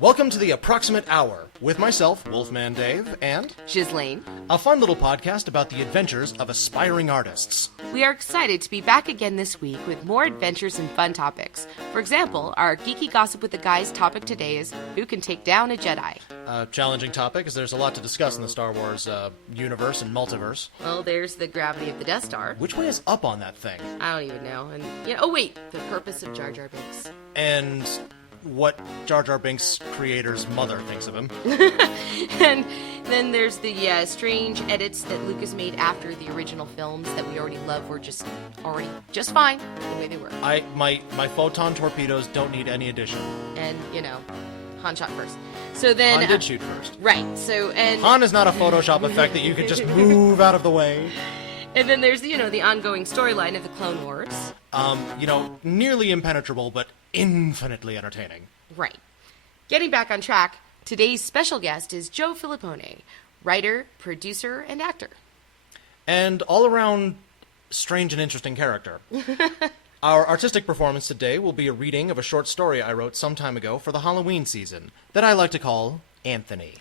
Welcome to the Approximate Hour, with myself, Wolfman Dave, and Ghislaine. a fun little podcast about the adventures of aspiring artists. We are excited to be back again this week with more adventures and fun topics. For example, our Geeky Gossip with the Guys topic today is who can take down a Jedi? A challenging topic, as there's a lot to discuss in the Star Wars universe and multiverse. Well, there's the gravity of the Death Star. Which way is up on that thing? I don't even know. And oh wait, the purpose of Jar Jar Binks. And what Jar Jar Binks' creator's mother thinks of him. And then there's the strange edits that Lucas made after the original films that we already love were just fine the way they were. My photon torpedoes don't need any addition. And, Han shot first. So then Han did shoot first. Right. So and Han is not a Photoshop effect that you can just move out of the way. And then there's the ongoing storyline of the Clone Wars. Nearly impenetrable, but infinitely entertaining. Right. Getting back on track, today's special guest is Joe Filippone, writer, producer, and actor. And all-around strange and interesting character. Our artistic performance today will be a reading of a short story I wrote some time ago for the Halloween season that I like to call Anthony.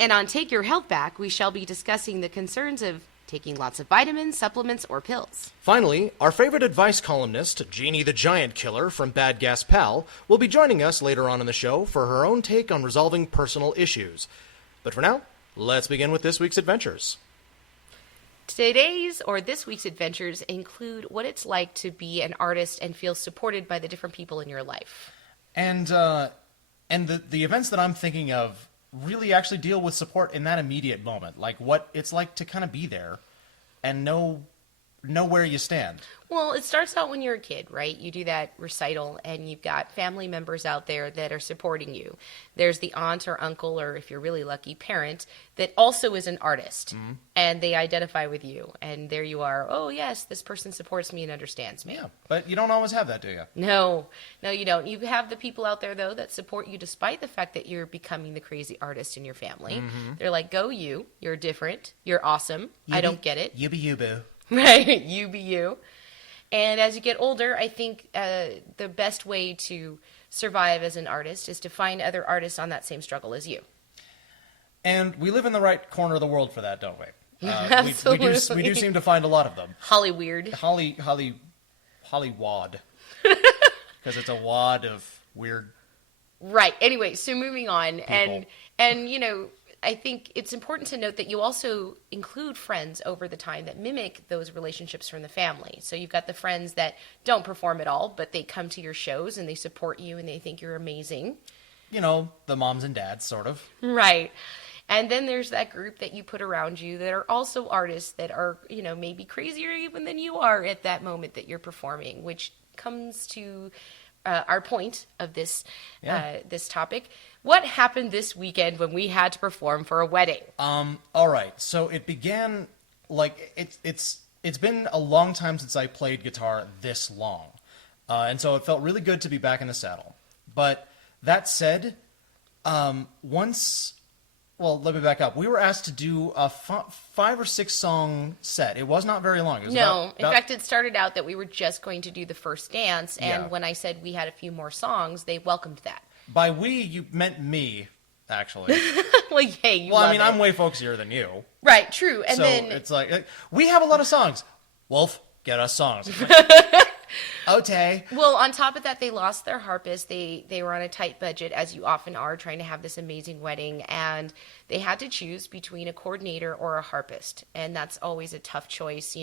And on Take Your Health Back, we shall be discussing the concerns of taking lots of vitamins, supplements, or pills. Finally, our favorite advice columnist, Jeannie the Giant Killer from Bad Gas Pal, will be joining us later on in the show for her own take on resolving personal issues. But for now, let's begin with this week's adventures. This week's adventures include what it's like to be an artist and feel supported by the different people in your life. And the events that I'm thinking of really actually deal with support in that immediate moment, like what it's like to kind of be there and know where you stand. Well, it starts out when you're a kid, right? You do that recital and you've got family members out there that are supporting you. There's the aunt or uncle, or if you're really lucky, parent that also is an artist, and they identify with you. And there you are. Oh, yes, this person supports me and understands me. Yeah, but you don't always have that, do you? No, you don't. You have the people out there, though, that support you despite the fact that you're becoming the crazy artist in your family. They're like, go you. You're different. You're awesome. I don't get it. You be you, boo. Right, you be you. And as you get older, I think the best way to survive as an artist is to find other artists on that same struggle as you. And we live in the right corner of the world for that, don't we? Absolutely. We do seem to find a lot of them. Hollyweird. Hollywad. Because it's a wad of weird. Right. Anyway, so moving on. People. And I think it's important to note that you also include friends over the time that mimic those relationships from the family. So you've got the friends that don't perform at all, but they come to your shows and they support you and they think you're amazing. The moms and dads, sort of. Right. And then there's that group that you put around you that are also artists that are, maybe crazier even than you are at that moment that you're performing, which comes to our point of this this topic. What happened this weekend when we had to perform for a wedding? All right. So it began it's been a long time since I played guitar this long, and so it felt really good to be back in the saddle. But that said, let me back up. We were asked to do a 5 or 6 song set. It was not very long. It was in fact, it started out that we were just going to do the first dance, and when I said we had a few more songs, they welcomed that. By we, you meant me, actually. Well, hey, I'm way folksier than you. Right, true. And so then it's like, we have a lot of songs. Wolf, get us songs. Okay. Well, on top of that, they lost their harpist. They were on a tight budget, as you often are, trying to have this amazing wedding, and they had to choose between a coordinator or a harpist, and that's always a tough choice,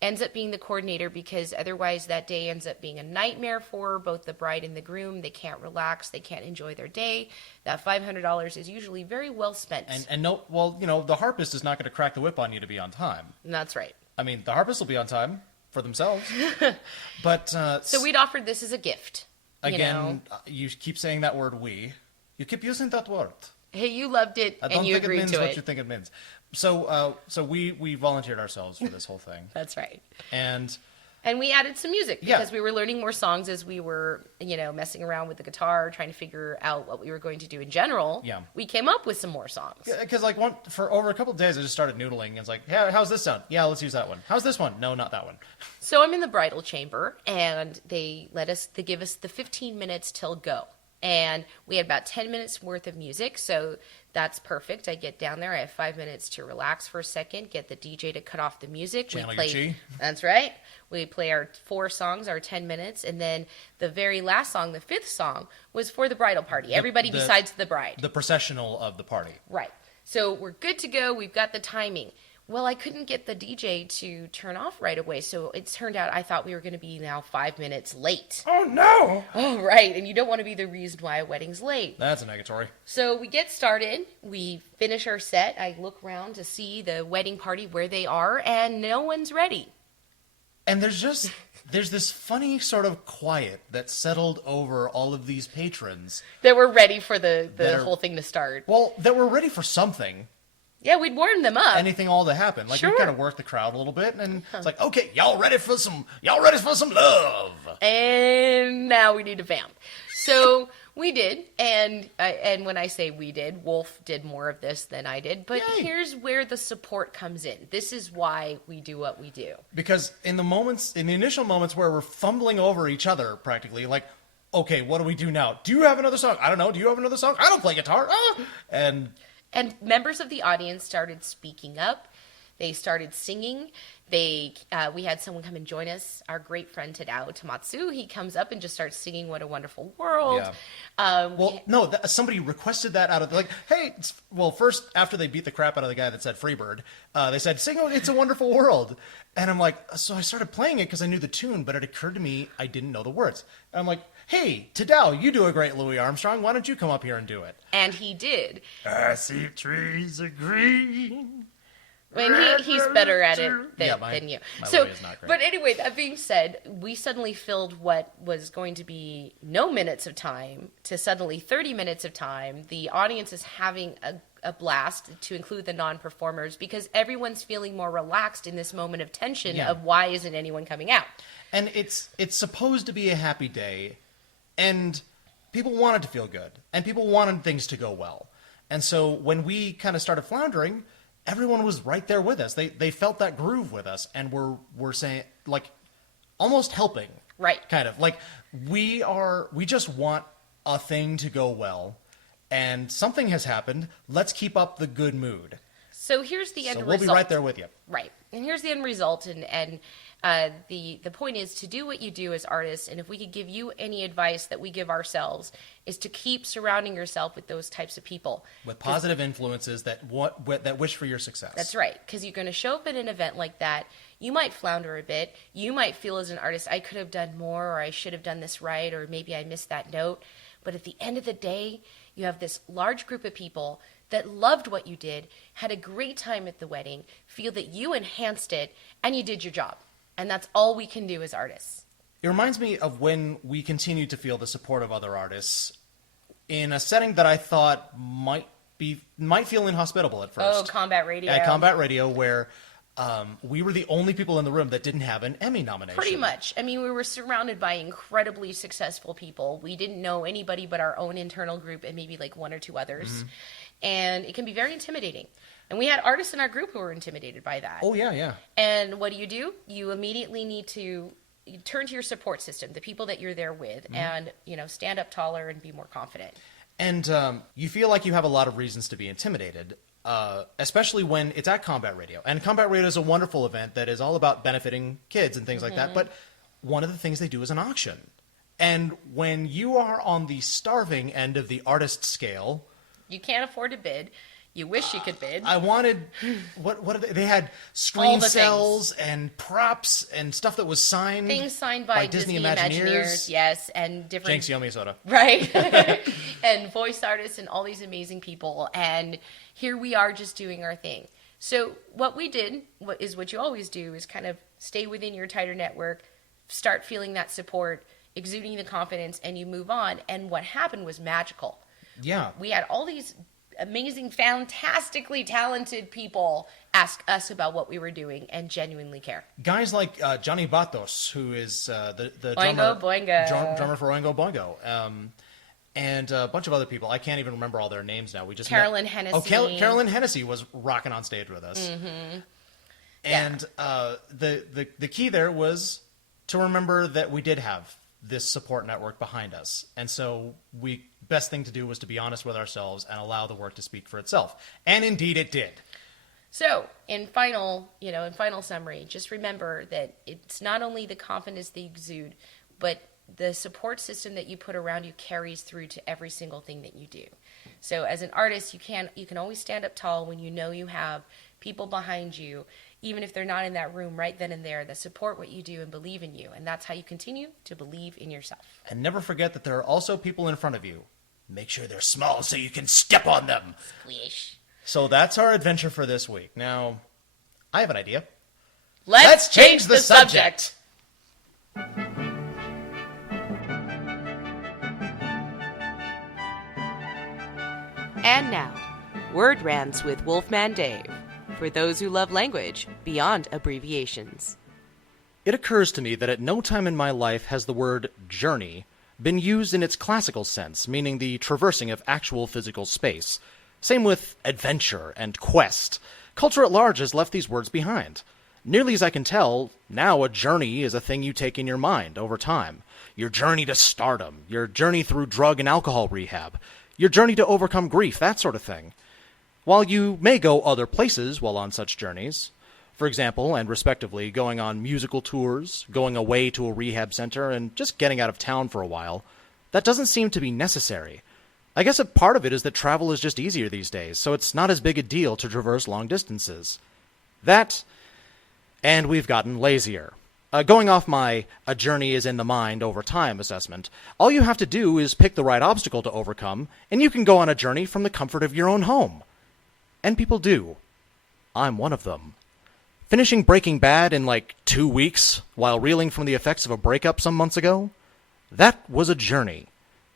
Ends up being the coordinator because otherwise that day ends up being a nightmare for both the bride and the groom. They can't relax. They can't enjoy their day. That $500 is usually very well spent. The harpist is not going to crack the whip on you to be on time. That's right. I mean, the harpist will be on time for themselves. But so we'd offered this as a gift. Again, you keep saying that word "we." You keep using that word. Hey, you loved it, and you agreed to it. I don't think it means what you think it means. So we volunteered ourselves for this whole thing. That's right. And we added some music because we were learning more songs as we were, messing around with the guitar, trying to figure out what we were going to do in general. Yeah. We came up with some more songs. Because for over a couple of days, I just started noodling. And it's like, yeah, how's this sound? Yeah, let's use that one. How's this one? No, not that one. So I'm in the bridal chamber, and they give us the 15 minutes till go. And we had about 10 minutes worth of music, so that's perfect. I get down there, I have 5 minutes to relax for a second, get the DJ to cut off the music. Channel we your play, chi. That's right. We play our 4 songs, our 10 minutes, and then the very last song, the 5th song, was for the bridal party. Everybody besides the bride. The processional of the party. Right. So we're good to go. We've got the timing. Well, I couldn't get the DJ to turn off right away, so it turned out I thought we were going to be now 5 minutes late. Oh, no! Oh, right, and you don't want to be the reason why a wedding's late. That's a negatory. So we get started, we finish our set, I look around to see the wedding party where they are, and no one's ready. And there's this funny sort of quiet that settled over all of these patrons. That we're ready for the whole thing to start. Well, that were ready for something. Yeah, we'd warm them up. Anything all to happen. Like, Sure. we kind of worked the crowd a little bit, and it's like, okay, y'all ready for some love? And now we need to vamp. So we did, and when I say we did, Wolf did more of this than I did. But Yay. here's where the support comes in. This is why we do what we do. Because in the initial moments where we're fumbling over each other, practically, like, okay, what do we do now? Do you have another song? I don't know. Do you have another song? I don't play guitar. Ah! And members of the audience started speaking up. They started singing. We had someone come and join us. Our great friend Tadao Tamatsu. He comes up and just starts singing "What a Wonderful World." Yeah. Somebody requested that out of hey. First after they beat the crap out of the guy that said Freebird, they said sing "It's a Wonderful World," and I'm like, so I started playing it because I knew the tune, but it occurred to me I didn't know the words. And I'm like, hey, Tadao, you do a great Louis Armstrong. Why don't you come up here and do it? And he did. I see trees of green. I mean, he's better at it than you. My So, Louis is not great. but anyway, that being said, we suddenly filled what was going to be no minutes of time to suddenly 30 minutes of time. The audience is having a blast, to include the non-performers, because everyone's feeling more relaxed in this moment of tension Yeah. of why isn't anyone coming out. And it's supposed to be a happy day, and people wanted to feel good, and people wanted things to go well. And so when we kind of started floundering, everyone was right there with us. They felt that groove with us, and we're saying, like, almost helping. Right. Kind of. Like, we just want a thing to go well, and something has happened. Let's keep up the good mood. So here's the end So result. we'll be right there with you. Right. And here's the end result. And the point is to do what you do as artists. And if we could give you any advice that we give ourselves, is to keep surrounding yourself with those types of people. With positive influences that wish for your success. That's right. Because you're going to show up at an event like that. You might flounder a bit. You might feel as an artist, I could have done more, or I should have done this right, or maybe I missed that note. But at the end of the day, you have this large group of people that loved what you did, had a great time at the wedding, feel that you enhanced it, and you did your job. And that's all we can do as artists. It reminds me of when we continued to feel the support of other artists in a setting that I thought might feel inhospitable at first. Oh, Combat Radio. At Combat Radio, where we were the only people in the room that didn't have an Emmy nomination. Pretty much. I mean, we were surrounded by incredibly successful people. We didn't know anybody but our own internal group and maybe like 1 or 2 others. Mm-hmm. And it can be very intimidating. And we had artists in our group who were intimidated by that. Oh, yeah, yeah. And what do? You immediately need to turn to your support system, the people that you're there with, and, stand up taller and be more confident. And you feel like you have a lot of reasons to be intimidated, especially when it's at Combat Radio. And Combat Radio is a wonderful event that is all about benefiting kids and things like that. But one of the things they do is an auction. And when you are on the starving end of the artist scale... You can't afford to bid. You wish you could bid. I wanted... What are they had screen cells and props and stuff that was signed... Things signed by Disney Imagineers. Yes, and different... Jinx Yomi Soda. Right. And voice artists and all these amazing people. And here we are just doing our thing. So what we did, is what you always do, is kind of stay within your tighter network, start feeling that support, exuding the confidence, and you move on. And what happened was magical. Yeah. We had all these amazing, fantastically talented people ask us about what we were doing and genuinely care. Guys like Johnny Batos, who is the Boingo, drummer for Oingo Boingo, and a bunch of other people. I can't even remember all their names now. We just Carolyn Hennessy. Oh, Carolyn Hennessy was rocking on stage with us. Mm-hmm. And the key there was to remember that we did have this support network behind us, and so we best thing to do was to be honest with ourselves and allow the work to speak for itself. And indeed it did. So, in final summary, just remember that it's not only the confidence they exude, but the support system that you put around you carries through to every single thing that you do. So, as an artist, you can always stand up tall when you know you have people behind you, even if they're not in that room right then and there, that support what you do and believe in you. And that's how you continue to believe in yourself. And never forget that there are also people in front of you. Make sure they're small so you can step on them. Squish. So that's our adventure for this week. Now, I have an idea. Let's change the subject. And now, Word Rants with Wolfman Dave. For those who love language beyond abbreviations. It occurs to me that at no time in my life has the word journey been used in its classical sense, meaning the traversing of actual physical space. Same with adventure and quest. Culture at large has left these words behind. Nearly as I can tell, now a journey is a thing you take in your mind over time. Your journey to stardom, your journey through drug and alcohol rehab, your journey to overcome grief, that sort of thing. While you may go other places while on such journeys, for example, and respectively, going on musical tours, going away to a rehab center, and just getting out of town for a while, that doesn't seem to be necessary. I guess a part of it is that travel is just easier these days, so it's not as big a deal to traverse long distances. That, and we've gotten lazier. Going off my "a journey is in the mind over time" assessment, all you have to do is pick the right obstacle to overcome, and you can go on a journey from the comfort of your own home. And people do. I'm one of them. Finishing Breaking Bad in like 2 weeks while reeling from the effects of a breakup some months ago? That was a journey.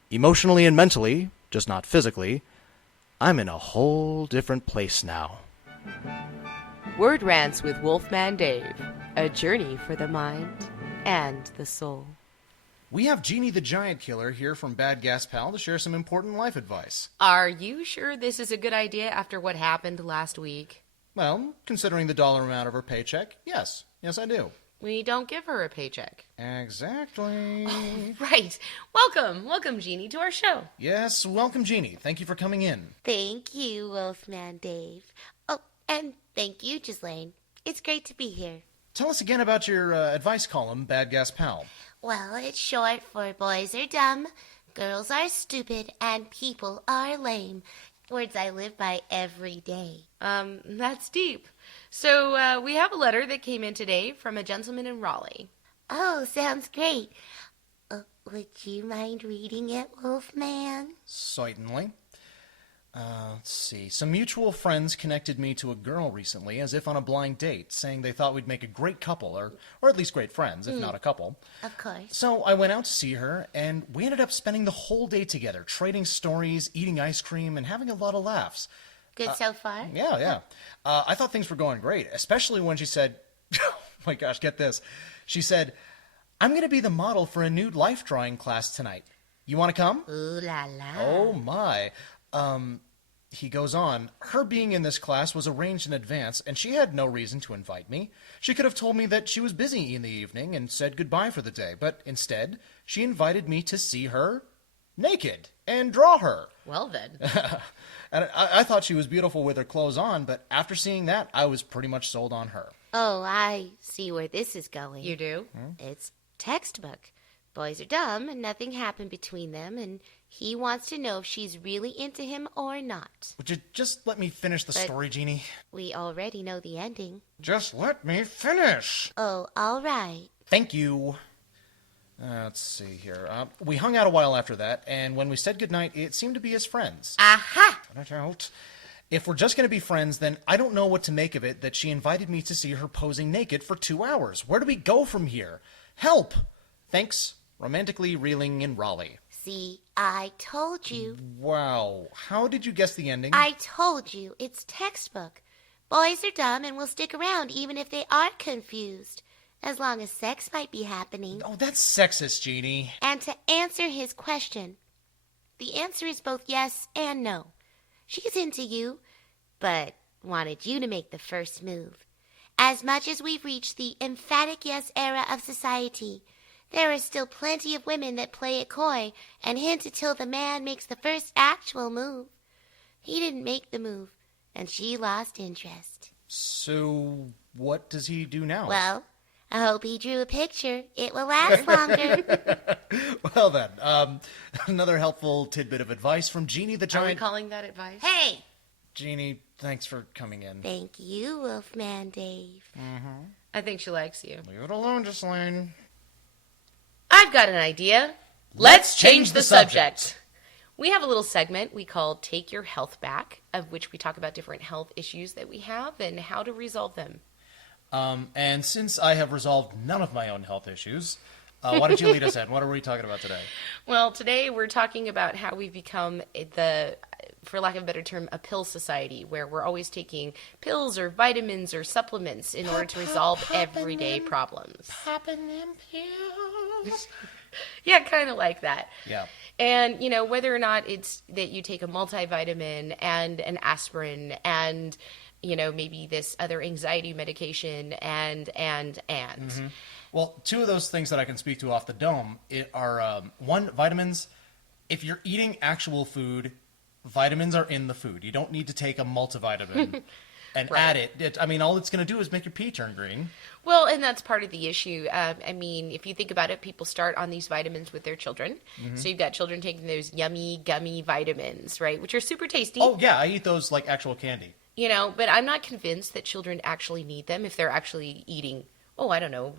Emotionally and mentally, just not physically, I'm in a whole different place now. Word Rants with Wolfman Dave. A journey for the mind and the soul. We have Jeannie the Giant Killer here from Bad Gas Pal to share some important life advice. Are you sure this is a good idea after what happened last week? Well, considering the dollar amount of her paycheck, yes. Yes, I do. We don't give her a paycheck. Exactly. Right. Welcome, Jeannie, to our show. Yes, welcome, Jeannie. Thank you for coming in. Thank you, Wolfman Dave. Oh, and thank you, Ghislaine. It's great to be here. Tell us again about your advice column, Bad Gas Pal. Well, it's short for boys are dumb, girls are stupid, and people are lame. Words I live by every day. That's deep. So, we have a letter that came in today from a gentleman in Raleigh. Oh, sounds great. Would you mind reading it, Wolfman? Certainly. Let's see. Some mutual friends connected me to a girl recently as if on a blind date, saying they thought we'd make a great couple, or at least great friends, if not a couple. Of course. So I went out to see her, and we ended up spending the whole day together, trading stories, eating ice cream, and having a lot of laughs. Good so far? Yeah. I thought things were going great, especially when she said, oh my gosh, get this. She said, "I'm going to be the model for a nude life drawing class tonight. You want to come?" Ooh la la. Oh my. He goes on, her being in this class was arranged in advance, and she had no reason to invite me. She could have told me that she was busy in the evening and said goodbye for the day, but instead, she invited me to see her naked and draw her. Well then. And I thought she was beautiful with her clothes on, but after seeing that, I was pretty much sold on her. Oh, I see where this is going. You do? It's textbook. Boys are dumb, and nothing happened between them, and he wants to know if she's really into him or not. Would you just let me finish the story, Jeannie? We already know the ending. Just let me finish. Oh, all right. Thank you. Let's see here. We hung out a while after that, and when we said goodnight, it seemed to be as friends. Aha! Cut it out. If we're just going to be friends, then I don't know what to make of it that she invited me to see her posing naked for 2 hours. Where do we go from here? Help! Thanks. Romantically reeling in Raleigh. See, I told you. Wow. How did you guess the ending? I told you. It's textbook. Boys are dumb and will stick around even if they are confused. As long as sex might be happening. Oh, that's sexist, Jeannie. And to answer his question, the answer is both yes and no. She's into you, but wanted you to make the first move. As much as we've reached the emphatic yes era of society, There are still plenty of women that play it coy and hint until the man makes the first actual move. He didn't make the move, and she lost interest. So, what does he do now? Well, I hope he drew a picture. It will last longer. Well then, another helpful tidbit of advice from Jeannie the Are we Giant. calling that advice? Hey! Jeannie, thanks for coming in. Thank you, Wolfman Dave. I think she likes you. Leave it alone, Ghislaine. I've got an idea. Let's change the subject. We have a little segment we call Take Your Health Back, of which we talk about different health issues that we have and how to resolve them. And since I have resolved none of my own health issues, why don't you lead us in? What are we talking about today? Well, today we're talking about how we've become for lack of a better term, a pill society, where we're always taking pills or vitamins or supplements in order to resolve everyday problems. Popping them pills. Yeah, kind of like that. Yeah. And, whether or not it's that you take a multivitamin and an aspirin and, maybe this other anxiety medication and. Mm-hmm. Well, two of those things that I can speak to off the dome are, one, vitamins. If you're eating actual food, vitamins are in the food. You don't need to take a multivitamin and add it. All it's going to do is make your pee turn green. Well, and that's part of the issue. If you think about it, people start on these vitamins with their children. Mm-hmm. So you've got children taking those yummy, gummy vitamins, right, which are super tasty. Oh, yeah, I eat those like actual candy. But I'm not convinced that children actually need them if they're actually eating,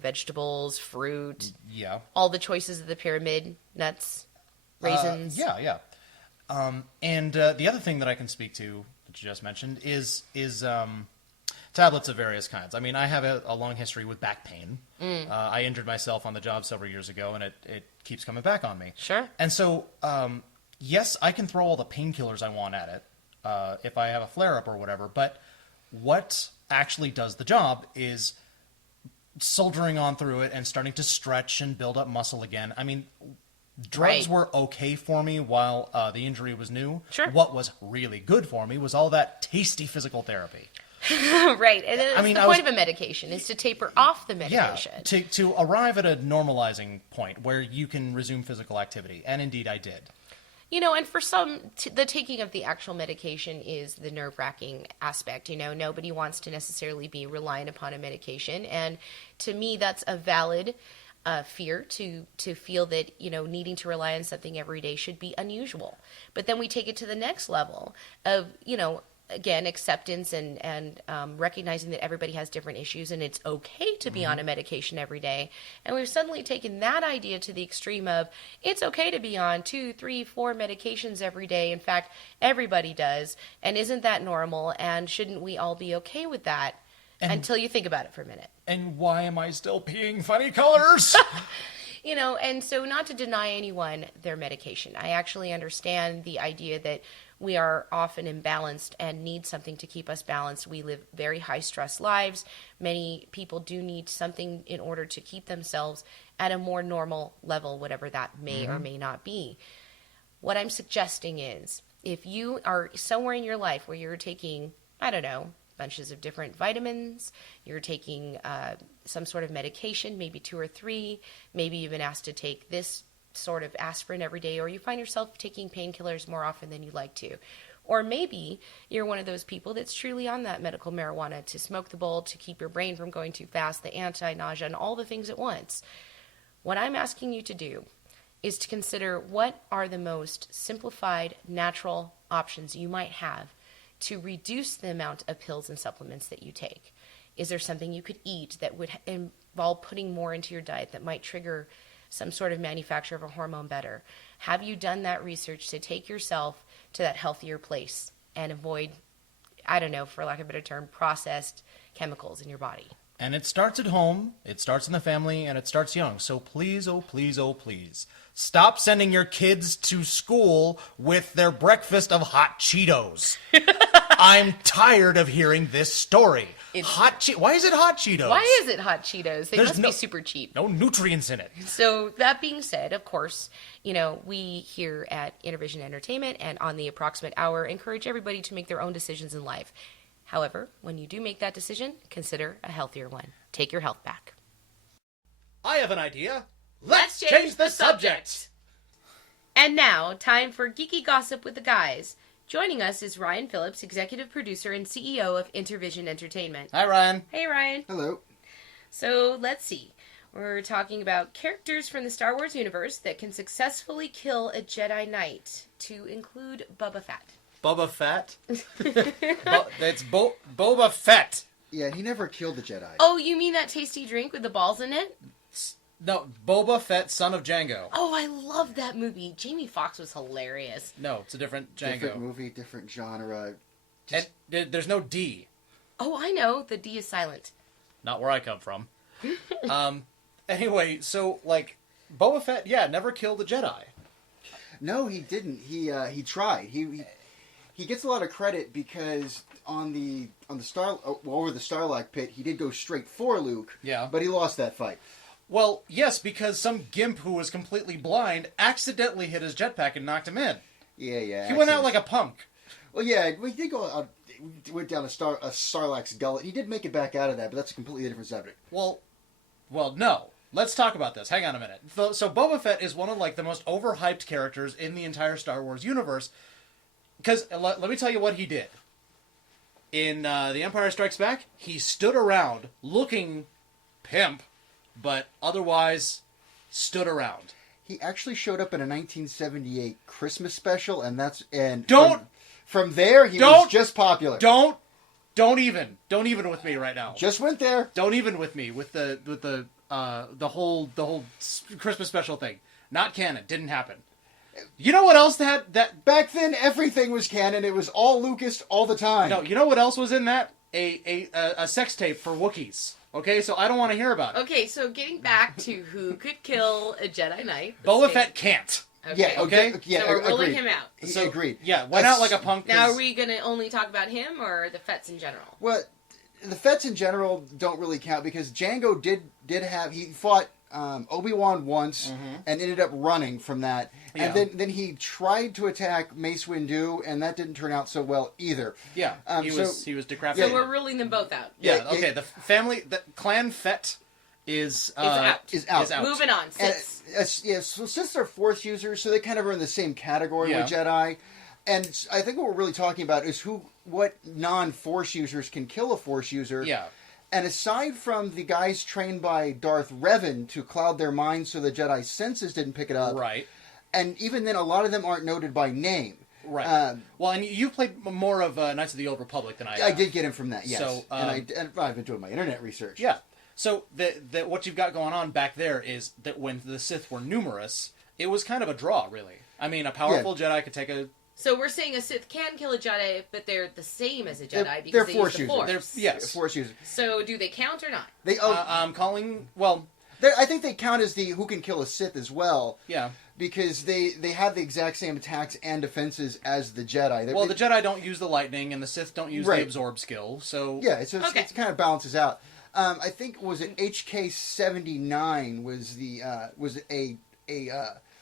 vegetables, fruit. Yeah. All the choices of the pyramid, nuts, raisins. Yeah. And the other thing that I can speak to that you just mentioned is tablets of various kinds. I have a long history with back pain. I injured myself on the job several years ago, and it keeps coming back on me. Sure. And so, yes, I can throw all the painkillers I want at it if I have a flare-up or whatever, but what actually does the job is soldiering on through it and starting to stretch and build up muscle again. Drugs were okay for me while the injury was new. Sure. What was really good for me was all that tasty physical therapy. Right. And that's the point of a medication, is to taper off the medication. Yeah, to arrive at a normalizing point where you can resume physical activity. And indeed I did. And for some, the taking of the actual medication is the nerve-wracking aspect. Nobody wants to necessarily be reliant upon a medication. And to me, that's a valid fear to feel that, needing to rely on something every day should be unusual. But then we take it to the next level of, again, acceptance and recognizing that everybody has different issues and it's okay to be on a medication every day. And we've suddenly taken that idea to the extreme of it's okay to be on 2, 3, 4 medications every day. In fact, everybody does. And isn't that normal? And shouldn't we all be okay with that? Until you think about it for a minute. And why am I still peeing funny colors? And so not to deny anyone their medication. I actually understand the idea that we are often imbalanced and need something to keep us balanced. We live very high-stress lives. Many people do need something in order to keep themselves at a more normal level, whatever that may or may not be. What I'm suggesting is, if you are somewhere in your life where you're taking, bunches of different vitamins, you're taking some sort of medication, maybe 2 or 3, maybe you've been asked to take this sort of aspirin every day, or you find yourself taking painkillers more often than you like to. Or maybe you're one of those people that's truly on that medical marijuana to smoke the bowl, to keep your brain from going too fast, the anti-nausea, and all the things at once. What I'm asking you to do is to consider what are the most simplified, natural options you might have to reduce the amount of pills and supplements that you take. Is there something you could eat that would involve putting more into your diet that might trigger some sort of manufacture of a hormone better? Have you done that research to take yourself to that healthier place and avoid, for lack of a better term, processed chemicals in your body? And it starts at home, it starts in the family, and it starts young. So please, oh please, oh please, stop sending your kids to school with their breakfast of hot Cheetos. I'm tired of hearing this story. Why is it hot Cheetos? Why is it hot Cheetos? They must be super cheap. No nutrients in it. So that being said, of course, we here at Intervision Entertainment and on the Approximate Hour encourage everybody to make their own decisions in life. However, when you do make that decision, consider a healthier one. Take your health back. I have an idea. Let's change the subject. And now, time for Geeky Gossip with the Guys. Joining us is Ryan Phillips, executive producer and CEO of Intervision Entertainment. Hi, Ryan. Hey, Ryan. Hello. So, let's see. We're talking about characters from the Star Wars universe that can successfully kill a Jedi Knight, to include Boba Fett. Boba Fett? It's Boba Fett. Yeah, he never killed the Jedi. Oh, you mean that tasty drink with the balls in it? No, Boba Fett, son of Django. Oh, I love that movie. Jamie Foxx was hilarious. No, it's a different Django. Different movie, different genre. And there's no D. Oh, I know. The D is silent. Not where I come from. Anyway, so, like, Boba Fett, never killed a Jedi. No, he didn't. He tried. He gets a lot of credit because on the over the Starlock pit, he did go straight for Luke. Yeah. But he lost that fight. Well, yes, because some gimp who was completely blind accidentally hit his jetpack and knocked him in. Yeah. He went out like a punk. Well, yeah, we did go out. Went down a Sarlacc's gullet. He did make it back out of that, but that's a completely different subject. Well, no. Let's talk about this. Hang on a minute. So Boba Fett is one of, like, the most overhyped characters in the entire Star Wars universe. Because, let me tell you what he did. In The Empire Strikes Back, he stood around looking pimp, but otherwise stood around. He actually showed up in a 1978 Christmas special, and from there he was just popular. Don't even with me right now. Just went there. Don't even with me with the whole Christmas special thing. Not canon. Didn't happen. You know what else that Back then, everything was canon. It was all Lucas all the time. No, you know what else was in that? A sex tape for Wookiees. Okay, so I don't want to hear about it. Okay, so getting back to who could kill a Jedi Knight. Boba Fett can't. Okay. Yeah, Okay. Yeah, So we're ruling agreed. him out. He agreed. Yeah, went out like a punk. Now, 'cause- are we going to only talk about him or the Fets in general? Well, the Fets in general don't really count because Django he fought Obi-Wan once and ended up running from that. And Yeah. then he tried to attack Mace Windu, and that didn't turn out so well either. Yeah, he was decrepit. So we're ruling them both out. Yeah, okay. The clan Fett is out. Is out. Moving on. And, Sith. so since they're Force users, so they kind of are in the same category Yeah. with Jedi. And I think what we're really talking about is what non-Force users can kill a Force user. Yeah. And aside from the guys trained by Darth Revan to cloud their minds so the Jedi senses didn't pick it up, Right. and even then, a lot of them aren't noted by name. Right. Well, and you've played more of Knights of the Old Republic than I have. I did get him from that, yes. So, and I've been doing my internet research. Yeah. So what you've got going on back there is that when the Sith were numerous, it was kind of a draw, really. I mean, a powerful Jedi could take a... So we're saying a Sith can kill a Jedi, but they're the same as a Jedi They're because they Force use the users. Force. Yes. Force users. So do they count or not? I'm calling... Well, I think they count as the who can kill a Sith as well. yeah. Because they have the exact same attacks and defenses as the Jedi. Well, the Jedi don't use the lightning, and the Sith don't use the absorb skill, so... Yeah, it's Okay. kind of balances out. I think was it HK-79 was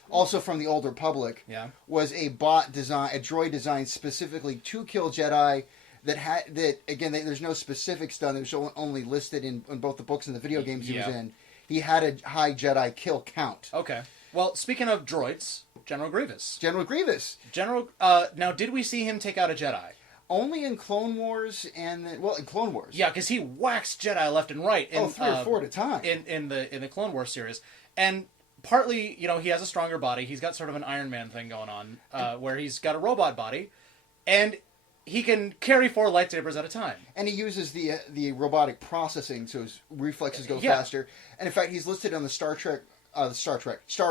also from the Old Republic. Yeah. Was a droid designed specifically to kill Jedi. There's no specifics done. It was only listed in both the books and the video games he was in. He had a high Jedi kill count. Okay. Well, speaking of droids, General Grievous. Now, did we see him take out a Jedi? Only in Clone Wars in Clone Wars. Yeah, because he waxed Jedi left and right. In, 3 or 4 at a time. In the Clone Wars series. And partly, he has a stronger body. He's got sort of an Iron Man thing going on, where he's got a robot body. And he can carry 4 lightsabers at a time. And he uses the robotic processing, so his reflexes go faster. And in fact, he's listed on the Star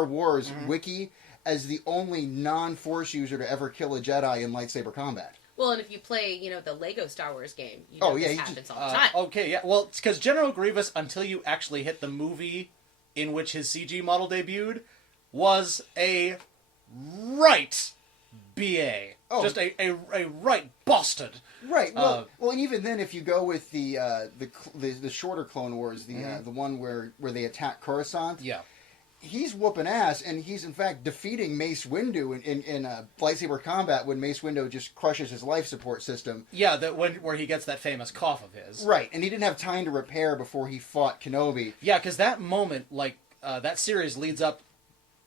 Wars wiki as the only non-Force user to ever kill a Jedi in lightsaber combat. Well, and if you play, the Lego Star Wars game, this happens all the time. Okay, yeah. Well, it's because General Grievous, until you actually hit the movie in which his CG model debuted, was a right BA. Oh. Just a right bastard. Right. Well, and even then, if you go with the shorter Clone Wars, the one where they attack Coruscant, Yeah. he's whooping ass, and he's in fact defeating Mace Windu in lightsaber combat when Mace Windu just crushes his life support system. Yeah, where he gets that famous cough of his. Right, and he didn't have time to repair before he fought Kenobi. Yeah, because that moment, like, that series leads up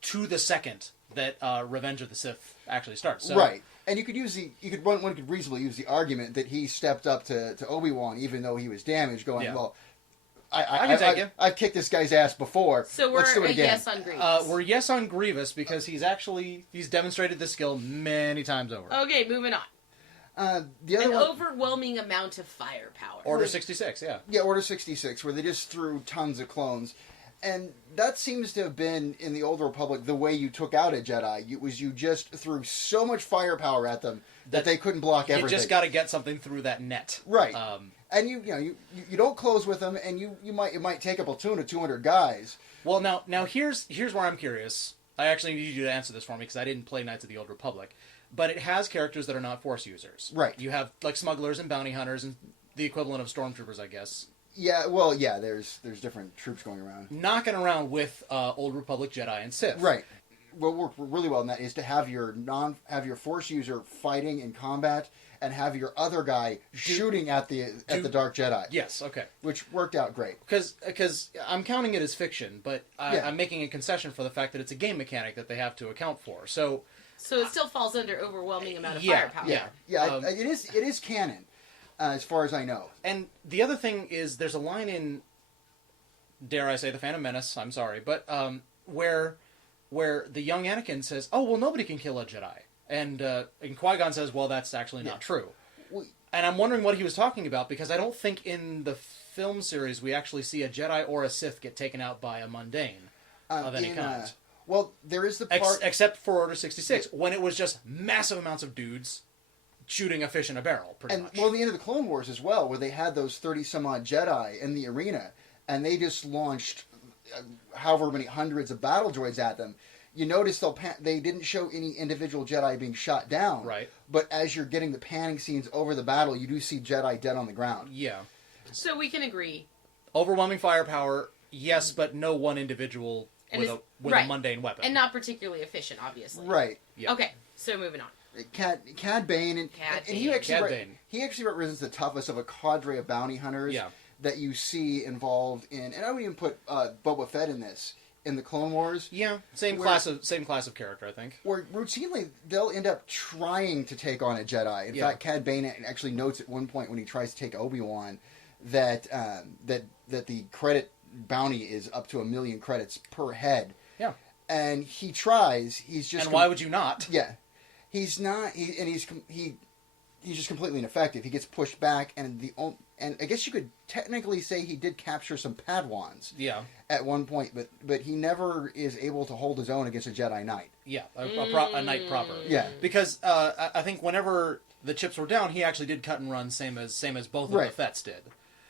to the second that Revenge of the Sith actually starts. So, Right. And one could reasonably use the argument that he stepped up to Obi-Wan even though he was damaged, going, Yeah. well, I can take you. I've kicked this guy's ass before. So Let's do we're it a again. yes on Grievous. We're yes on Grievous because he's demonstrated this skill many times over. Okay, moving on. The other An one, overwhelming amount of firepower. Order 66, yeah. yeah, Order 66, where they just threw tons of clones. And that seems to have been, in the Old Republic, the way you took out a Jedi. You just threw so much firepower at them that they couldn't block everything. You just got to get something through that net. Right. And you don't close with them, and it might take a platoon of 200 guys. Well, now here's where I'm curious. I actually need you to answer this for me because I didn't play Knights of the Old Republic. But it has characters that are not Force users. Right. You have like smugglers and bounty hunters and the equivalent of stormtroopers, I guess. Yeah, well, yeah. There's different troops going around. Knocking around with Old Republic Jedi and Sith. Right. What worked really well in that is to have your Force user fighting in combat and have your other guy shooting at the Dark Jedi. Yes. Okay. Which worked out great. Because I'm counting it as fiction, but Yeah. I'm making a concession for the fact that it's a game mechanic that they have to account for. So it still falls under overwhelming amount of yeah, firepower. yeah. It is canon, as far as I know. And the other thing is, there's a line in, dare I say, The Phantom Menace. I'm sorry, but where the young Anakin says, "Oh, well, nobody can kill a Jedi," and Qui-Gon says, "Well, that's actually not true." Well, And I'm wondering what he was talking about, because I don't think in the film series we actually see a Jedi or a Sith get taken out by a mundane of any kind. Well, there is the part... Except for Order 66, when it was just massive amounts of dudes shooting a fish in a barrel, pretty much. Well, the end of the Clone Wars as well, where they had those 30-some-odd Jedi in the arena, and they just launched however many hundreds of battle droids at them. You notice they didn't show any individual Jedi being shot down. Right. But as you're getting the panning scenes over the battle, you do see Jedi dead on the ground. Yeah. So we can agree. Overwhelming firepower, yes, but no one individual with a mundane weapon. And not particularly efficient, obviously. Right. Yeah. Okay, so moving on. Cad Bane, and he actually he actually represents the toughest of a cadre of bounty hunters that you see involved in, and I would even put Boba Fett in the Clone Wars. Yeah, same class of character, I think. Where routinely they'll end up trying to take on a Jedi. In fact, Cad Bane actually notes at one point when he tries to take Obi-Wan that the credit bounty is up to 1 million credits per head. Yeah. And he tries. He's just. And why would you not? Yeah. He's not. He's just completely ineffective. He gets pushed back, and I guess you could technically say he did capture some Padawans. Yeah. At one point, but he never is able to hold his own against a Jedi Knight. Yeah, a knight proper. Yeah. Because I think whenever the chips were down, he actually did cut and run, same as both of the Fets did.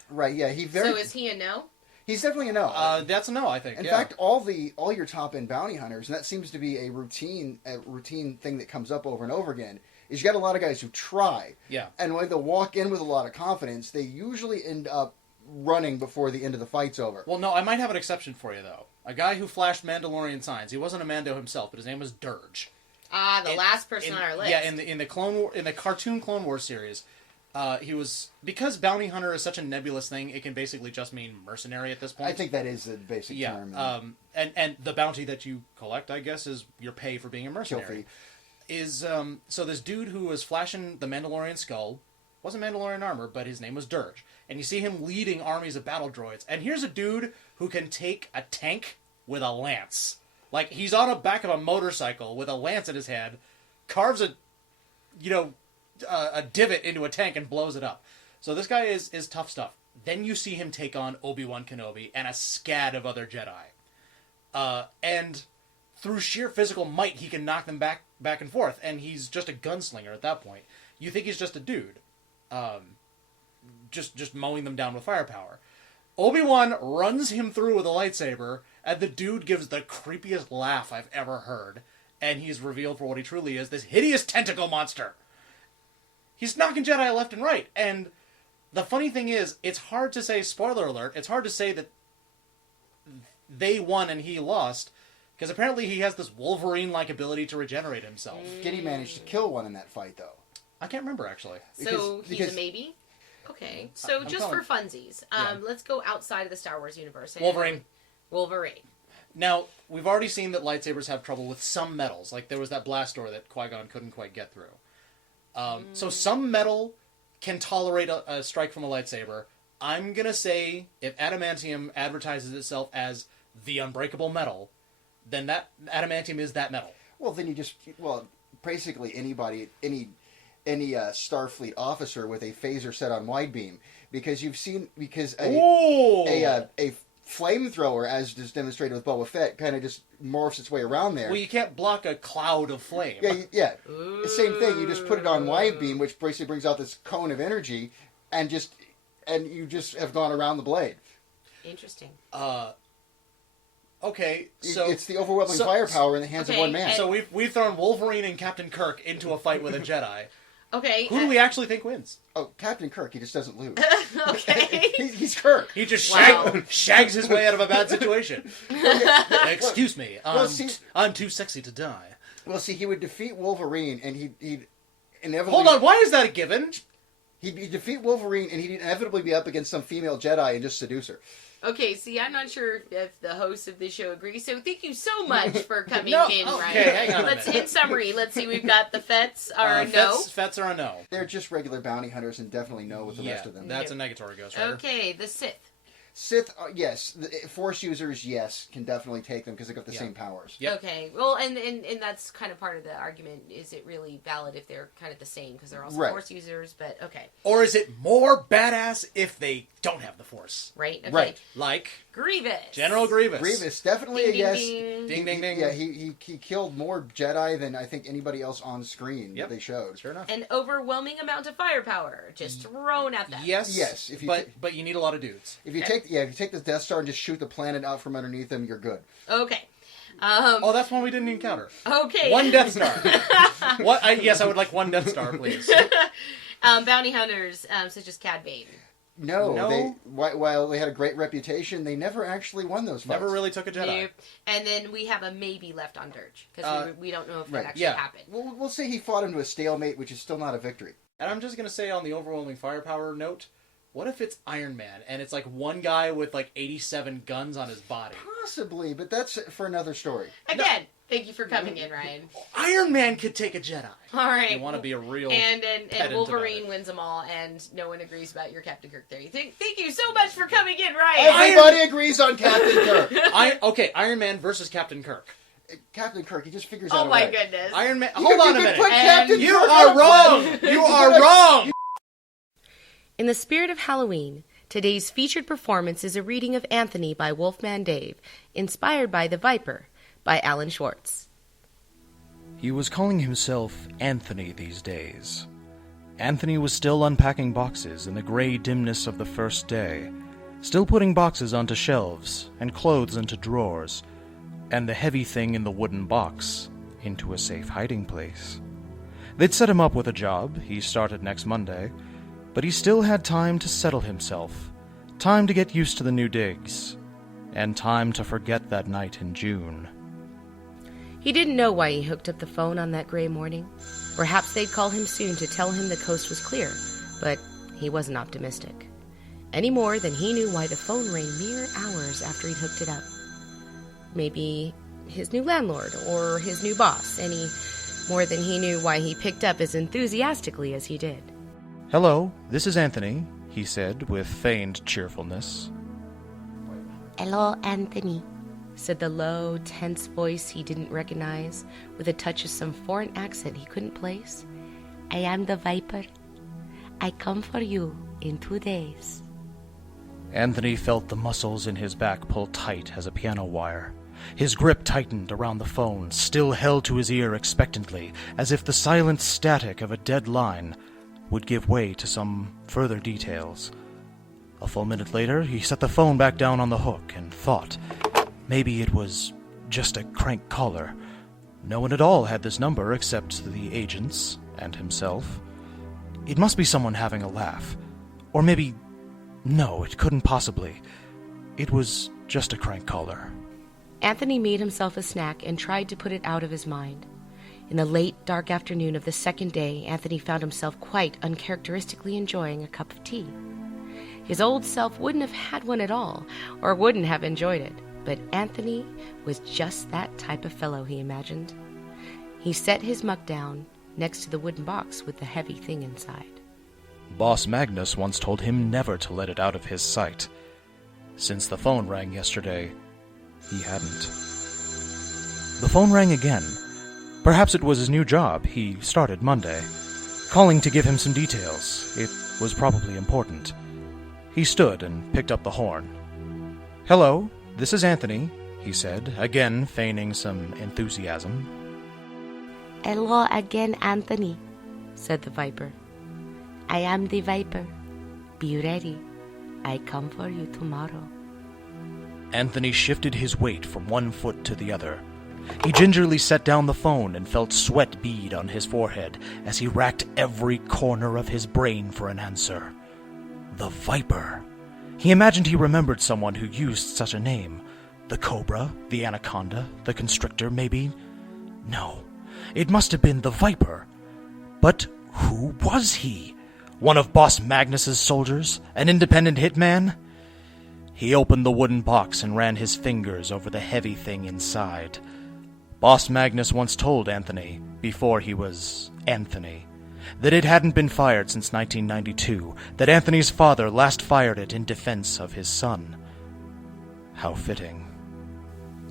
Right. Yeah. So is he a no? He's definitely a no. That's a no, I think. In fact, all your top end bounty hunters, and that seems to be a routine thing that comes up over and over again, is you got a lot of guys who try. Yeah. And when they walk in with a lot of confidence, they usually end up running before the end of the fight's over. Well, no, I might have an exception for you though. A guy who flashed Mandalorian signs. He wasn't a Mando himself, but his name was Dirge. The last person on our list. Yeah, in the cartoon Clone Wars series. He was, because bounty hunter is such a nebulous thing, it can basically just mean mercenary at this point. I think that is the basic term. And the bounty that you collect, I guess, is your pay for being a mercenary. So this dude who was flashing the Mandalorian skull, wasn't Mandalorian armor, but his name was Dirge. And you see him leading armies of battle droids. And here's a dude who can take a tank with a lance. Like, he's on the back of a motorcycle with a lance at his head, carves a divot into a tank and blows it up. So this guy is tough stuff. Then you see him take on Obi-Wan Kenobi and a scad of other Jedi. And through sheer physical might, he can knock them back and forth. And he's just a gunslinger at that point. You think he's just a dude. Just mowing them down with firepower. Obi-Wan runs him through with a lightsaber, and the dude gives the creepiest laugh I've ever heard. And he's revealed for what he truly is, this hideous tentacle monster. He's knocking Jedi left and right. And the funny thing is, it's hard to say, spoiler alert, it's hard to say that they won and he lost, because apparently he has this Wolverine-like ability to regenerate himself. Giddy managed to kill one in that fight, though. I can't remember, actually. So he's a maybe? Okay. So just for funsies, let's go outside of the Star Wars universe. Wolverine. Now, we've already seen that lightsabers have trouble with some metals. Like, there was that blast door that Qui-Gon couldn't quite get through. So some metal can tolerate a strike from a lightsaber. I'm going to say, if adamantium advertises itself as the unbreakable metal, then that adamantium is that metal. Well, then you just basically anybody, any Starfleet officer with a phaser set on wide beam, because a flamethrower, as is demonstrated with Boba Fett, kind of just morphs its way around there. Well, you can't block a cloud of flame. Yeah. The same thing. You just put it on wide beam, which basically brings out this cone of energy, and you just have gone around the blade. Interesting. Okay, so it's the overwhelming firepower in the hands of one man. So we've thrown Wolverine and Captain Kirk into a fight with a Jedi. Okay. Who do we actually think wins? Oh, Captain Kirk, he just doesn't lose. Okay. He's Kirk. He just Wow. shags his way out of a bad situation. Excuse me, I'm too sexy to die. Well, see, he would defeat Wolverine, and he'd inevitably... Hold on, why is that a given? He'd defeat Wolverine, and he'd inevitably be up against some female Jedi and just seduce her. Okay, see, I'm not sure if the host of this show agrees, so thank you so much for coming in, Okay, Ryan. hang on a Let's, minute. in summary, let's see, we've got the Fets are a no. Fets are a no. They're just regular bounty hunters and definitely no with the rest of them. That's a negatory, Ghost Rider. Okay, the Sith. Sith, yes. The Force users, yes, can definitely take them because they got the same powers. Yep. Okay, well, and that's kind of part of the argument. Is it really valid if they're kind of the same? Because they're also Right. Force users, but okay. Or is it more badass if they don't have the Force? Right? Okay. Right. Like Grievous. General Grievous. Grievous, definitely Ding, a yes. ding, Ding, ding, ding. Yeah, he killed more Jedi than I think anybody else on screen that they showed. Sure enough. An overwhelming amount of firepower just thrown at them. Yes. If you but you need a lot of dudes. If you take the Death Star and just shoot the planet out from underneath them, you're good. Okay. Oh, that's one we didn't encounter. Okay. One Death Star. Yes, I would like one Death Star, please. Bounty hunters such as Cad Bane. No. While they had a great reputation, they never actually won those fights. Never really took a Jedi. Nope. And then we have a maybe left on Dirge because we don't know if that actually yeah. happened. We'll say he fought him to a stalemate, which is still not a victory. And I'm just going to say on the overwhelming firepower note, what if it's Iron Man and it's like one guy with like 87 guns on his body? Possibly, but that's for another story. Again, thank you for coming in, Ryan. Iron Man could take a Jedi. All right. You want to be a real And pedant Wolverine about it. wins them all, and no one agrees about your Captain Kirk theory. Thank you so much for coming in, Ryan. Everybody agrees on Captain Kirk. Okay, Iron Man versus Captain Kirk. Captain Kirk, he just figures out Oh a my way. goodness. Iron Man. You Hold on a can minute. put Captain You Kirk are on wrong. one. You are wrong. In the spirit of Halloween, today's featured performance is a reading of Anthony by Wolfman Dave, inspired by The Viper by Alan Schwartz. He was calling himself Anthony these days. Anthony was still unpacking boxes in the gray dimness of the first day, still putting boxes onto shelves and clothes into drawers, and the heavy thing in the wooden box into a safe hiding place. They'd set him up with a job. He started next Monday, but he still had time to settle himself, time to get used to the new digs, and time to forget that night in June. He didn't know why he hooked up the phone on that gray morning. Perhaps they'd call him soon to tell him the coast was clear, but he wasn't optimistic. Any more than he knew why the phone rang mere hours after he'd hooked it up. Maybe his new landlord or his new boss, any more than he knew why he picked up as enthusiastically as he did. "Hello, this is Anthony," he said with feigned cheerfulness. Hello, Anthony. Said the low, tense voice he didn't recognize, with a touch of some foreign accent he couldn't place. I am the Viper. I come for you in 2 days. Anthony felt the muscles in his back pull tight as a piano wire. His grip tightened around the phone, still held to his ear expectantly, as if the silent static of a dead line would give way to some further details. A full minute later, he set the phone back down on the hook and thought maybe it was just a crank caller. No one at all had this number except the agents and himself. It must be someone having a laugh. Or maybe... no, it couldn't possibly. It was just a crank caller. Anthony made himself a snack and tried to put it out of his mind. In the late, dark afternoon of the second day, Anthony found himself quite uncharacteristically enjoying a cup of tea. His old self wouldn't have had one at all, or wouldn't have enjoyed it. But Anthony was just that type of fellow, he imagined. He set his muck down next to the wooden box with the heavy thing inside. Boss Magnus once told him never to let it out of his sight. Since the phone rang yesterday, he hadn't. The phone rang again. Perhaps it was his new job. He started Monday. Calling to give him some details. It was probably important. He stood and picked up the horn. "Hello, this is Anthony," he said, again feigning some enthusiasm. Hello again, Anthony, said the Viper. I am the Viper. Be ready. I come for you tomorrow. Anthony shifted his weight from one foot to the other. He gingerly set down the phone and felt sweat bead on his forehead as he racked every corner of his brain for an answer. The Viper. He imagined he remembered someone who used such a name. The Cobra, the Anaconda, the Constrictor, maybe? No, it must have been the Viper. But who was he? One of Boss Magnus's soldiers? An independent hitman? He opened the wooden box and ran his fingers over the heavy thing inside. Boss Magnus once told Anthony, before he was Anthony, that it hadn't been fired since 1992, that Anthony's father last fired it in defense of his son. How fitting.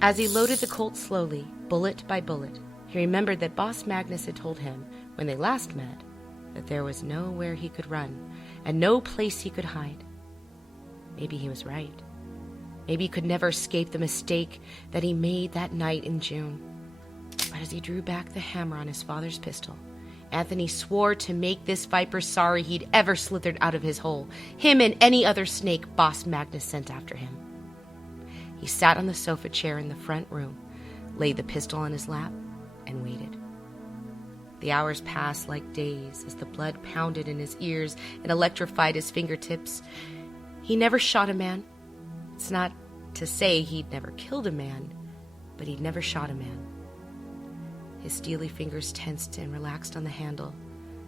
As he loaded the Colt slowly, bullet by bullet, he remembered that Boss Magnus had told him, when they last met, that there was nowhere he could run, and no place he could hide. Maybe he was right. Maybe he could never escape the mistake that he made that night in June. But as he drew back the hammer on his father's pistol, Anthony swore to make this Viper sorry he'd ever slithered out of his hole, him and any other snake Boss Magnus sent after him. He sat on the sofa chair in the front room, laid the pistol on his lap, and waited. The hours passed like days as the blood pounded in his ears and electrified his fingertips. He never shot a man. It's not to say he'd never killed a man, but he'd never shot a man. His steely fingers tensed and relaxed on the handle,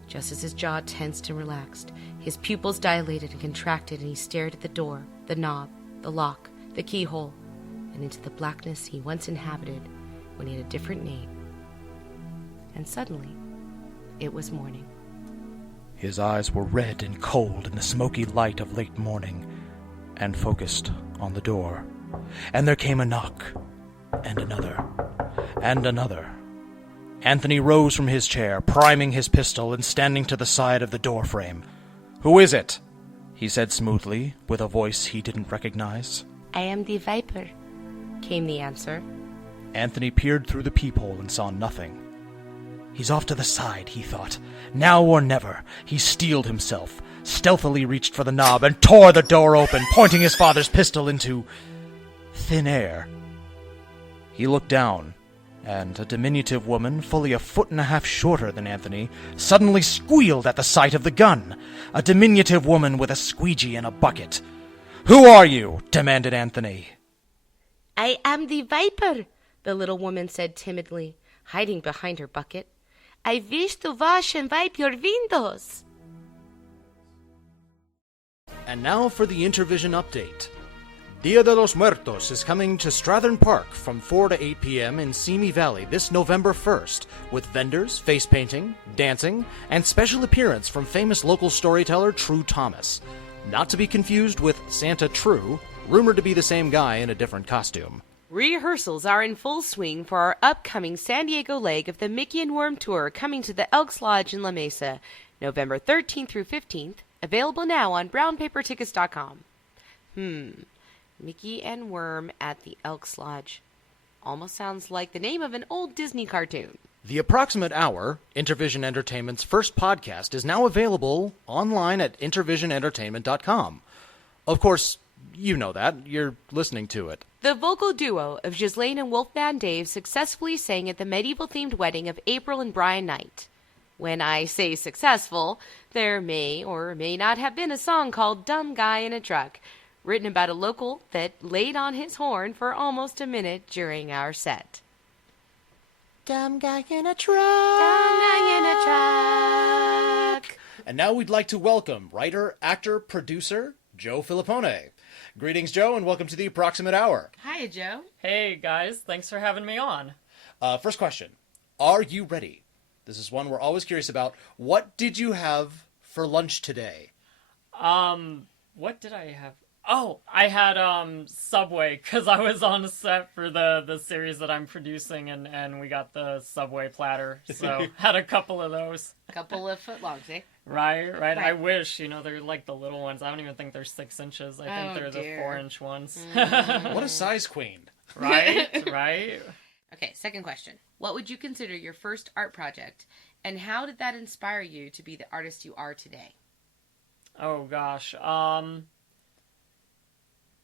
just as his jaw tensed and relaxed. His pupils dilated and contracted, and he stared at the door, the knob, the lock, the keyhole, and into the blackness he once inhabited when he had a different name. And suddenly, it was morning. His eyes were red and cold in the smoky light of late morning, and focused on the door. And there came a knock, and another, and another. Anthony rose from his chair, priming his pistol and standing to the side of the doorframe. "Who is it?" he said smoothly, with a voice he didn't recognize. I am the Viper, Came the answer. Anthony peered through the peephole and saw nothing. He's off to the side, he thought. Now or never. He steeled himself, stealthily reached for the knob, and tore the door open, pointing his father's pistol into thin air. He looked down, and a diminutive woman, fully a foot and a half shorter than Anthony, suddenly squealed at the sight of the gun. A diminutive woman with a squeegee and a bucket. "Who are you?" demanded Anthony. I am the Viper, The little woman said timidly, hiding behind her bucket. I wish to wash and wipe your windows. And now for the Intervision update. Dia de los Muertos is coming to Strathern Park from 4 to 8 p.m. in Simi Valley this November 1st, with vendors, face painting, dancing, and special appearance from famous local storyteller True Thomas. Not to be confused with Santa True, rumored to be the same guy in a different costume. Rehearsals are in full swing for our upcoming San Diego leg of the Mickey and Worm Tour coming to the Elks Lodge in La Mesa, November 13th through 15th, available now on brownpapertickets.com. Mickey and Worm at the Elks Lodge. Almost sounds like the name of an old Disney cartoon. The Approximate Hour, Intervision Entertainment's first podcast, is now available online at intervisionentertainment.com. Of course, you know that. You're listening to it. The vocal duo of Ghislaine and Wolfman Dave successfully sang at the medieval-themed wedding of April and Brian Knight. When I say successful, there may or may not have been a song called Dumb Guy in a Truck, written about a local that laid on his horn for almost a minute during our set. Dumb guy in a truck. Dumb guy in a truck. And now we'd like to welcome writer, actor, producer, Joe Filippone. Greetings, Joe, and welcome to the Approximate Hour. Hi, Joe. Hey guys, thanks for having me on. First question. Are you ready? This is one we're always curious about. What did you have for lunch today? What did I have? Oh, I had Subway, because I was on set for the series that I'm producing, and we got the Subway platter, so had a couple of those. Couple of footlongs, eh? Right. I wish, they're like the little ones. I don't even think they're 6 inches. I think they're the 4-inch ones. What a size queen. Right. Okay, second question. What would you consider your first art project, and how did that inspire you to be the artist you are today? Oh gosh.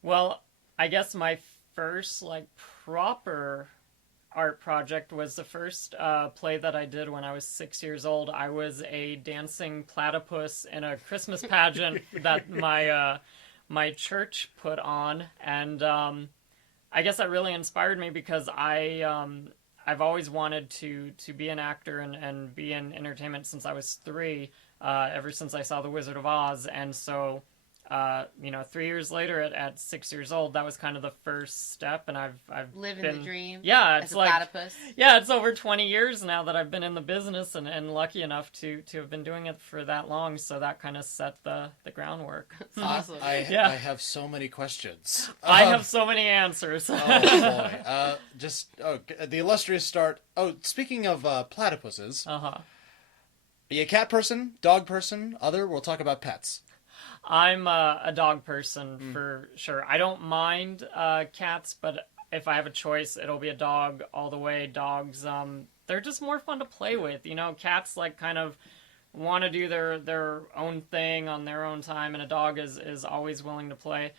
Well, I guess my first, proper art project was the first play that I did when I was 6 years old. I was a dancing platypus in a Christmas pageant that my church put on, and I guess that really inspired me because I've always wanted to be an actor and be in entertainment since I was 3, ever since I saw The Wizard of Oz, and so 3 years later at 6 years old, that was kind of the first step, and I've Living been, the dream. Yeah, as it's a like platypus. yeah, it's over 20 years now that I've been in the business and lucky enough to have been doing it for that long, so that kind of set the groundwork. Awesome. I have so many questions. I have so many answers. Oh boy. The illustrious start. Oh, speaking of platypuses, are you a cat person, dog person, other? We'll talk about pets. I'm a dog person for sure. I don't mind cats, but if I have a choice, it'll be a dog all the way. Dogs, they're just more fun to play with. Cats kind of want to do their own thing on their own time, and a dog is always willing to play.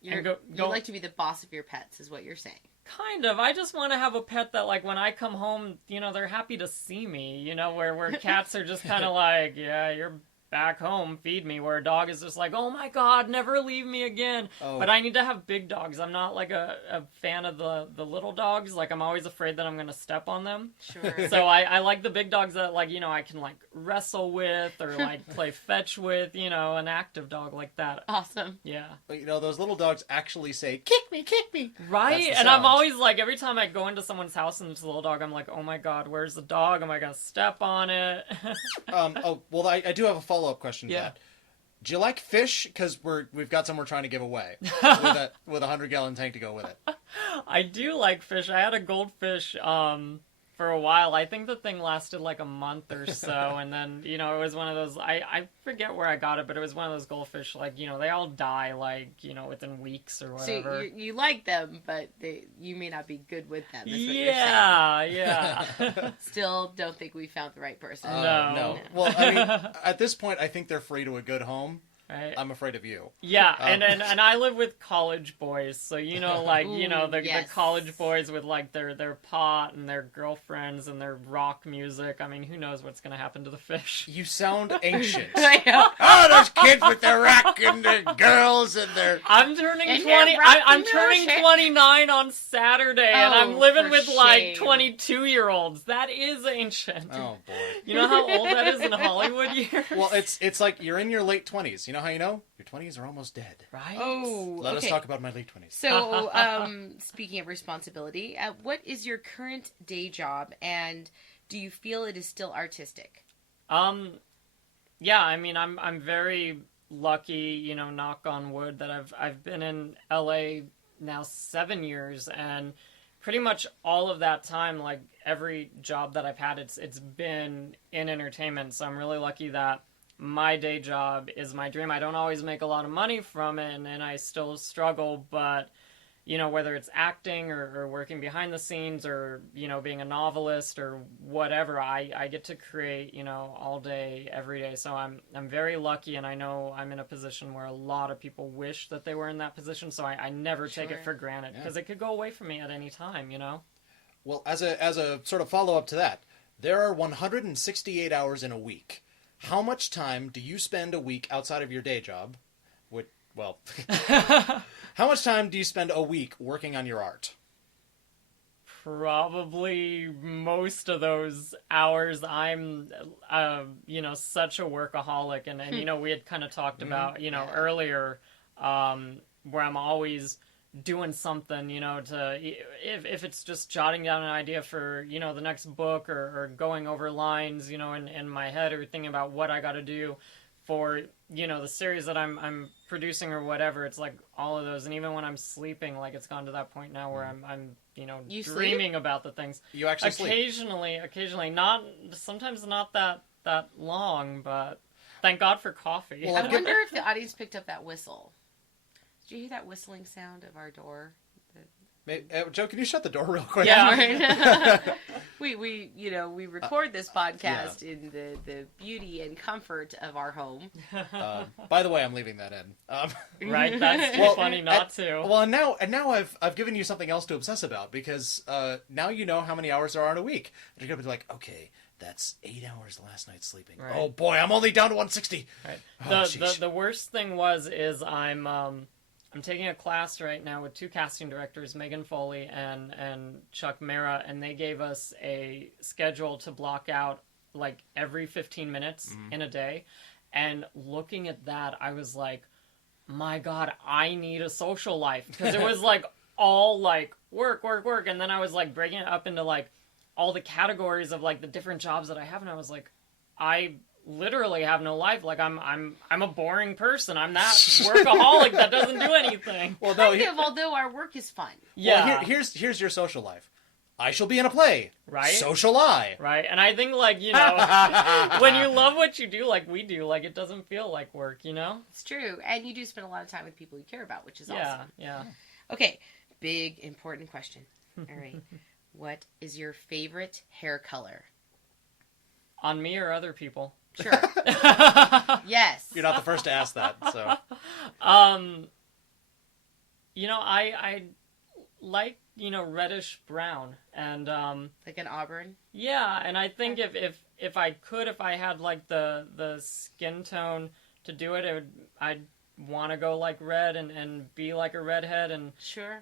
You like to be the boss of your pets, is what you're saying. Kind of. I just want to have a pet that, when I come home, they're happy to see me. Where cats are just kind of like, yeah, you're back home, feed me, where a dog is just like, oh my god, never leave me again. But I need to have big dogs. I'm not a fan of the little dogs. I'm always afraid that I'm going to step on them. Sure. So I like the big dogs that I can wrestle with or play fetch with, an active dog like that. Awesome. Yeah. But, those little dogs actually say, kick me. Right? That's the And I'm sound. always every time I go into someone's house and it's a little dog, I'm like, oh my god, where's the dog? Am I going to step on it? I do have a follow-up question to Yeah. that. Do you like fish? Because we've got some we're trying to give away with a 100-gallon tank to go with it. I do like fish. I had a goldfish for a while. I think the thing lasted a month or so, and then it was one of those. I forget where I got it, but it was one of those goldfish. They all die within weeks or whatever. So you like them, but you may not be good with them. Is what Yeah. you're saying. Still, don't think we found the right person. No. Well, I mean, at this point, I think they're free to a good home. Right. I'm afraid of you. Yeah, and I live with college boys, so the yes. college boys with their pot and their girlfriends and their rock music. I mean, who knows what's gonna happen to the fish? You sound ancient. I know. Oh, those kids with their rock and their girls and their... I'm turning And 20. you're rocking I'm your turning shit. 29 on Saturday, and Oh, I'm living for with shame. 22-year-olds. That is ancient. Oh, boy. You know how old that is in Hollywood years? Well, it's like you're in your late 20s. You know how you know? Your 20s are almost dead. right. Oh, Let okay. us talk about my late 20s. So, speaking of responsibility, what is your current day job, and do you feel it is still artistic? Yeah. I mean, I'm very lucky. Knock on wood, that I've been in LA now 7 years, and pretty much all of that time, every job that I've had, it's been in entertainment. So I'm really lucky that my day job is my dream. I don't always make a lot of money from it, and I still struggle, but whether it's acting or working behind the scenes or being a novelist or whatever, I get to create all day, every day. So I'm very lucky, and I know I'm in a position where a lot of people wish that they were in that position, so I never take it for granted, because it could go away from me at any time. Well, as a sort of follow-up to that, there are 168 hours in a week. How much time do you spend a week outside of your day job? How much time do you spend a week working on your art? Probably most of those hours. I'm, such a workaholic, and we had kind of talked about, earlier, where I'm always doing something, you know, to if it's just jotting down an idea for, you know, the next book, or going over lines, you know, in my head, or thinking about what I got to do for, you know, the series that I'm producing or whatever. It's like all of those, and even when I'm sleeping, like it's gone to that point now where I'm you know, You dreaming about the things. You actually sleep. Occasionally, not sometimes not that long, but thank God for coffee. Well, I wonder if the audience picked up that whistle. Did you hear that whistling sound of our door? Joe, can you shut the door real quick? Yeah, right. we you know, we record this podcast in the beauty and comfort of our home. By the way, I'm leaving that in. Right? That's too funny not to. Well, and now I've given you something else to obsess about, because now you know how many hours there are in a week. And you're gonna be like, okay, that's 8 hours last night sleeping. Right. Oh boy, I'm only down to 160. Right. Oh, The worst thing is I'm taking a class right now with 2 casting directors, Megan Foley and Chuck Mara, and they gave us a schedule to block out like every 15 minutes in a day. And looking at that, I was like, my God, I need a social life, because it was like all like work, and then I was like breaking it up into like all the categories of like the different jobs that I have, and I was like, I literally have no life. Like I'm a boring person. I'm that workaholic that doesn't do anything. Well, no, Although our work is fun. Yeah. Well, here's your social life. I shall be in a play. Right. Social lie. Right. And I think, like, you know, when you love what you do, like we do, like it doesn't feel like work, you know? It's true. And you do spend a lot of time with people you care about, which is awesome. Yeah. Okay. Big, important question. All right. What is your favorite hair color? On me or other people? Sure. Yes. You're not the first to ask that, so. You know, I like, you know, reddish brown, and like an auburn. Yeah, and I think if I had like the skin tone to do it, I'd want to go like red and be like a redhead, and Sure.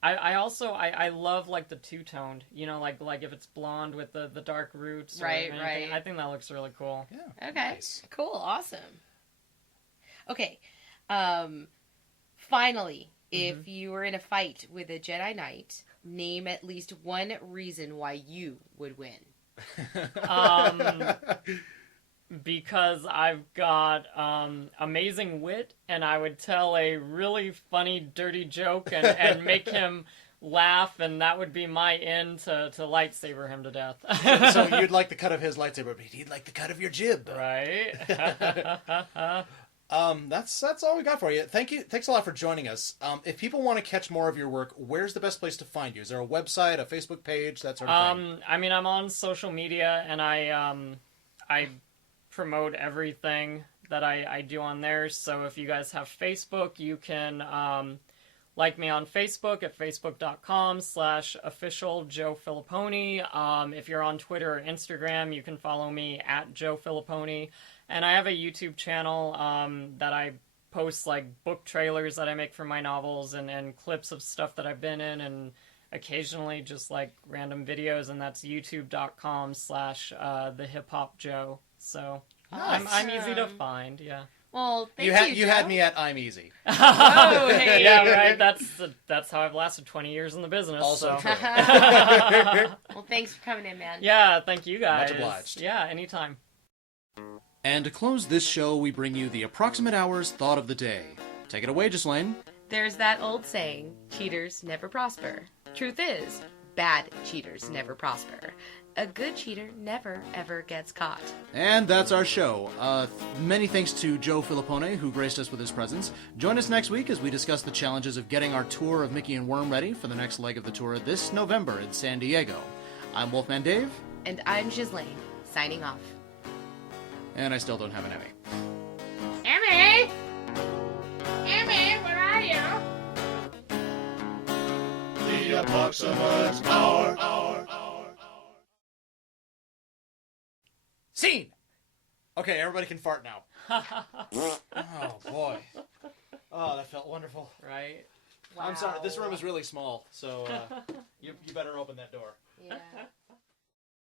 I also love like the two-toned, you know, like if it's blonde with the dark roots. Right, anything. right. I think that looks really cool. Yeah. Okay. Nice. Cool. Awesome. Okay. Finally, if you were in a fight with a Jedi Knight, name at least one reason why you would win. Because I've got amazing wit, and I would tell a really funny, dirty joke and make him laugh, and that would be my end to lightsaber him to death. So you'd like the cut of his lightsaber, but he'd like the cut of your jib. Right? That's all we got for you. Thank you. Thanks a lot for joining us. If people want to catch more of your work, where's the best place to find you? Is there a website, a Facebook page, that sort of thing? I mean, I'm on social media, and I promote everything that I do on there. So if you guys have Facebook, you can like me on Facebook at facebook.com/official Joe Filipponi. If you're on Twitter or Instagram, you can follow me at Joe Filipponi. And I have a YouTube channel that I post like book trailers that I make for my novels, and clips of stuff that I've been in, and occasionally just like random videos, and that's youtube.com/the Hip Hop Joe. So I'm easy to find. Yeah. Well, thank You had Joe. me at I'm easy. Oh, hey. Yeah, right. That's how I've lasted 20 years in the business. Also so. true. Well, thanks for coming in, man. Yeah, thank you guys. Much obliged. Yeah, anytime. And to close this show, we bring you the approximate hour's thought of the day. Take it away, Ghislaine. There's that old saying, cheaters never prosper. Truth is, bad cheaters never prosper. A good cheater never, ever gets caught. And that's our show. Many thanks to Joe Filippone, who graced us with his presence. Join us next week as we discuss the challenges of getting our tour of Mickey and Worm ready for the next leg of the tour this November in San Diego. I'm Wolfman Dave. And I'm Ghislaine, signing off. And I still don't have an Emmy. Emmy! Emmy, where are you? The approximate hour. Scene! Okay, everybody can fart now. Oh, boy. Oh, that felt wonderful. Right? I'm sorry, this room is really small, so you better open that door. Yeah.